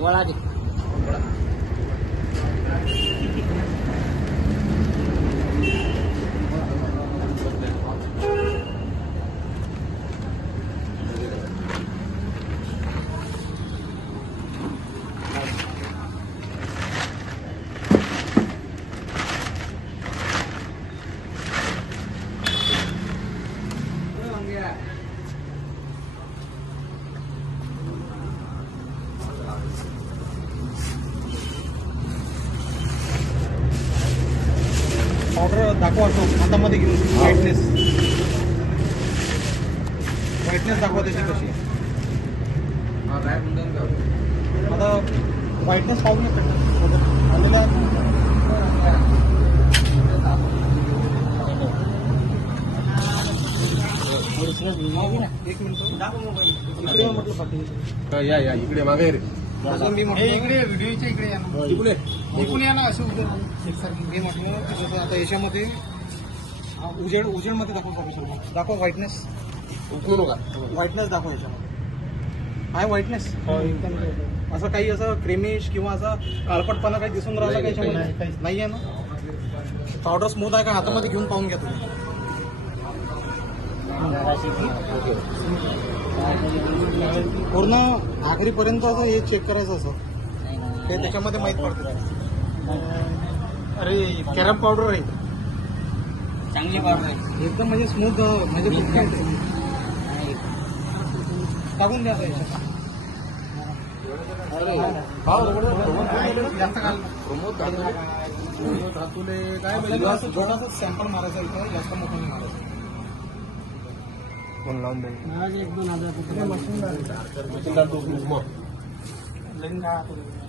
वळा दे. पावडर दाखवा तो हातामध्ये घेऊन व्हाईटनेस दाखवा त्याची कशी आहे. आता व्हाईटनेस पाहून आलेल्या एक मिनिट इकडे म्हटलं पाठी या इकडे मागे रे. मी म्हटलं इकडे व्हिडिओच्या इकडे या ना, इकडून या ना, असं एकसारखी मी म्हटलं की जसं आता याच्यामध्ये उजेडमध्ये दाखवा व्हाईटनेस. उकळू नका. व्हाईटनेस दाखवा याच्यामध्ये. आहे व्हाईटनेस असं काही असं क्रेमिश किंवा असा काळपटपणा काही दिसून राहिला का याच्यामध्ये? नाही आहे ना. पावडर स्मूथ आहे का हातामध्ये घेऊन पाहून घ्या तुम्ही. पूर्ण आखरीपर्यंत असं हे चेक करायचं असं ते त्याच्यामध्ये माहीत पडतं. अरे कॅरम पावडर आहे चांगली पावडर आहे एकदम, म्हणजे स्मूथ, म्हणजे टाकून द्या जास्त सॅम्पल मारायचा इथं, जास्त मोठं नाही मारायचं. फोन लावून दे. 1-2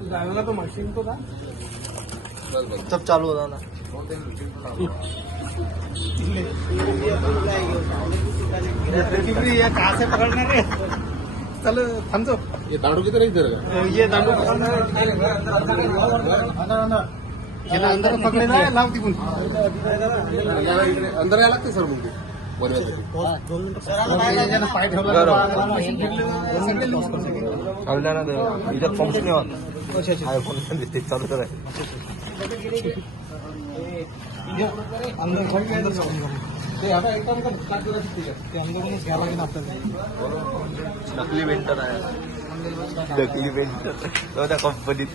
ड्रायव्हरला तो मशीन तो का सब चालू होता ना. कहा से पकड़ना रे. चल थांबतो. ये दांडू किती नाही का? ये दांडू पकडणार अंदर पकडे ना, लाव तिकून अंदर यायला लागते सर मग ते बनवायसाठी. पाय ठेवला इथं पंप नाही होत. अच्छा चालू करायचं. अंदर ते आता एकदम का स्टार्ट करायचं ठीक आहे. ते अंदरूनच घ्यावं लागेल आपल्याला. नकली वेंटर आहे. नकली वेंटर त्या कंपनीत.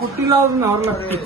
पुट्टी लावून लागते.